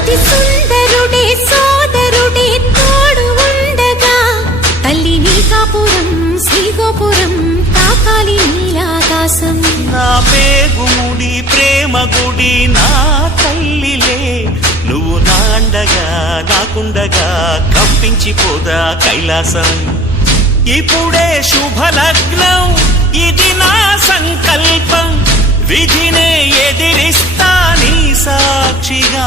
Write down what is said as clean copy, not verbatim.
అతి సుందరుడే సోదరుడే తోడు ఉండగా తల్లి నీ కాపురం శ్రీగోపురం తాకాలి నీలాకాశం. నా పేగుముడి ప్రేమ గుడి నా తల్లిలే, నువ్వు నాండగా నాకుండగా కంపించిపోదా కైలాసం. ఇప్పుడే శుభలగ్నం ఇది నా సంకల్పం, విధినే ఎదిరిస్తా నీ సాక్షిగా.